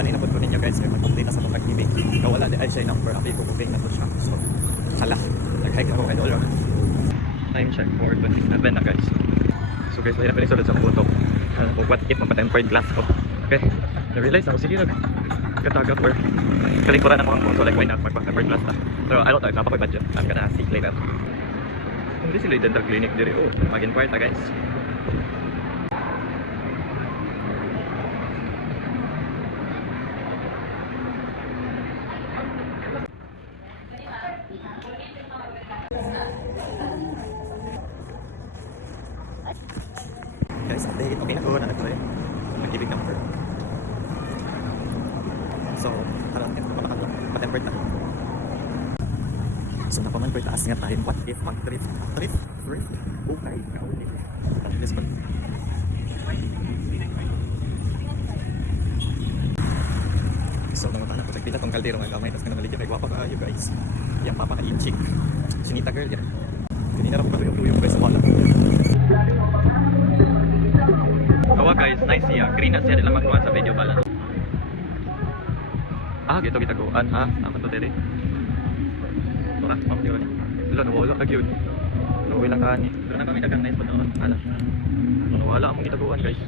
kanina po ninyo guys, may mag-complete na sa itong pag-ibig. Wala di ay siya number, ang i-booking na to siya. So, hala, nag-hike ako kay Dollar. Time check for 27 na guys. So guys, mahirap rin sulod sa photo. What if magpa-tempered glass ko. Okay, na-realize ako, sige lang. Katagat or kalikuran ako ang photo, like why not magpa-tempered glass na. Pero I don't know, napaka-budget. I'm gonna see later. Hindi sila dental clinic diri. Oh, mag-inquire ta guys. Guys, update. Okay na ko na nagtuloy. Mag-ibig number. So, parang ito pa pa-tempered na. So, napaman ko itaas nga tayo. What if mag-thrift? Thrift? Okay, kauli. This one. So, namatanak ko. Nagpila tong kaldero nga gamay. Tapos ka naligyan kay guwapa kayo guys. Yang papa ka i-chick. Sinita girl yan. Hindi na ako patuyong-tuyong guys sa wala. Kawa guys, nice siya. Green na siya nila magkuhan sa video pala. Gitu kita kuhan ha. Aman to dere. Tora, ma'am yun. Wala, nawala ka yun. Nawala ka ni. Pero na kami dagang nice pa naman. Hala. Nawala ang mga itaguan guys.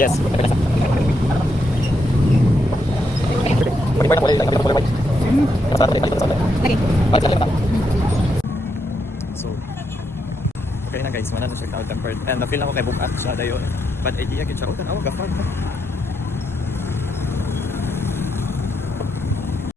Yes. So, okay na guys, mana na siya tempered. And na-feel ako kay bukat siya dayon. Bad idea, kita siya. Oh, tanawa, gafan.